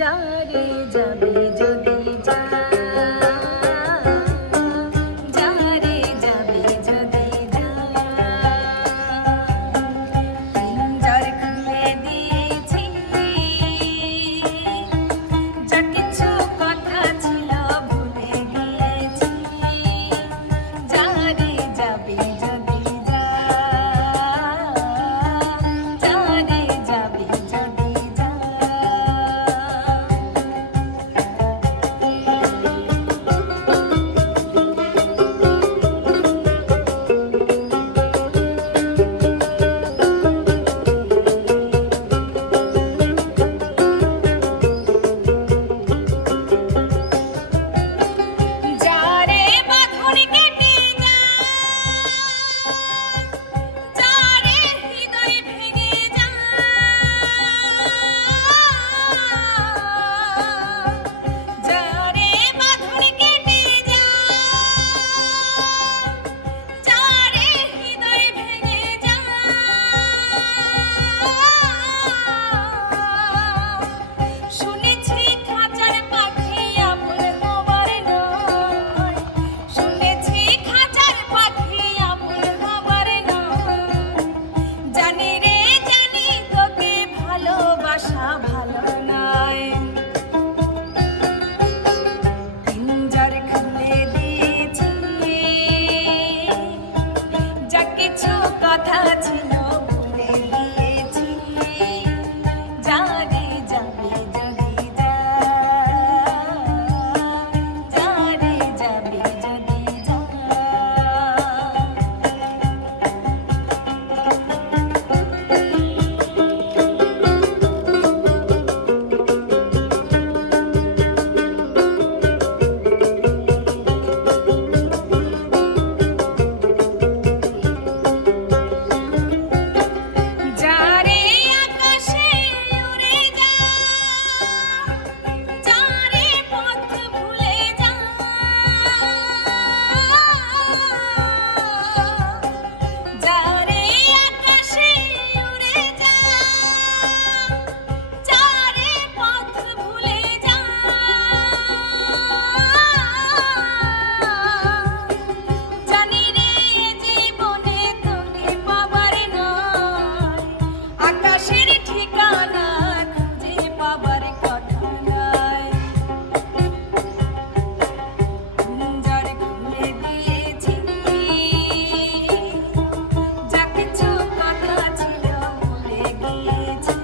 যারে যাবে যদি যা যারে যাবে যদি যা পিঞ্জর খুলে দিয়েছি যা কিছু কথা ছিল ভুলে গিয়েছি যারে যাবে যদি যা যারে যাবে যদি যা যারে বাঁধন কেটে যায় যারে হৃদয় ভেঙে যায় যারে বাঁধন কেটে যায় যারে হৃদয় ভেঙে যায় শুনেছি খাঁচার পাখি আমল হবার নয় শুনেছি খাঁচার পাখি আমল হবার নয় জানি রে জানি তোকে ভালোবাসা ভালো নয় পিঞ্জর খুলে দিয়েছি যা কিছু কথা ছিল ভুলে গিয়েছি যারে যাবে যদি যা যারে যাবে যদি যা যারে আকাশে উড়ে যা যারে পথ ভুলে যা যারে আকাশে উড়ে যা যারে পথ ভুলে যা জানি রে জীবনে তোকে পাবার নয় আকাশের ঠিকানা খুঁজে পাবার কথা নয় পিঞ্জর খুলে দিয়েছি যা কিছু কথা ছিল ভুলে গিয়েছি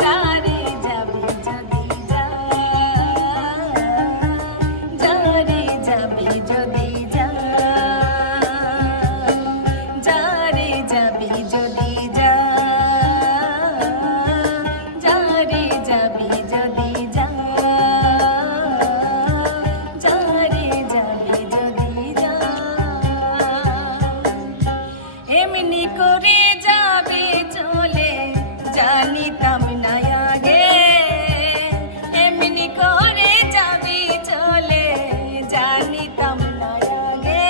যারে যাবে যদি যা যারে যাবে যদি যা যারে যাবে যদি যা যারে যাবে যদি যা যারে যাবে যদি যা এমনি করে যাবে চলে জানিতাম না আগে এমনি করে যাবে চলে জানিতাম না আগে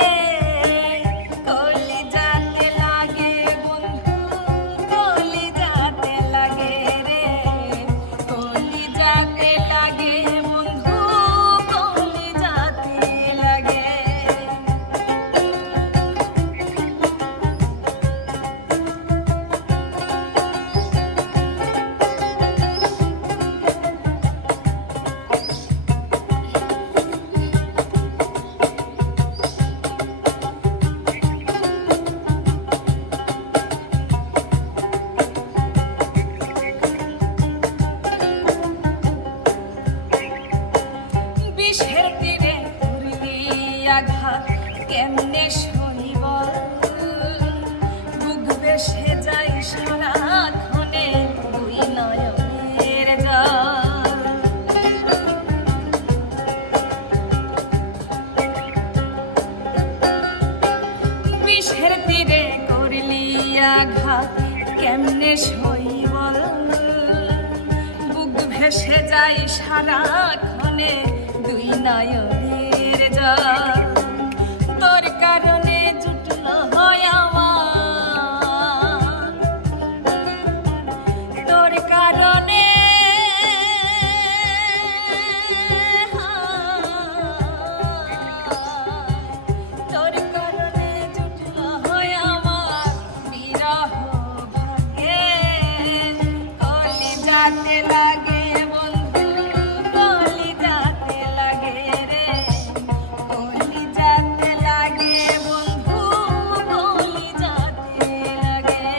কলিজাতে লাগে বন্ধু কলিজাতে লাগে রে কলিজাতে লাগে বন্ধু কলিজাতে লাগে বিষের তীরে করলি আঘাত কেমনে সইব বুক বেসে যাই সারাক্ষণে দুই নয়নের জল বিষের তীরে করলি আঘাত কেমনে সইব বুক ভেসে যাই সারাক্ষণে দুই নয়নের জল তোর কারণে জুটলো হয় আমার তোর কারণে যাতে লাগে বন্ধু কলি যাতে লাগে রে কলি যাতে লাগে বন্ধু কলি যাতে লাগে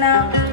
না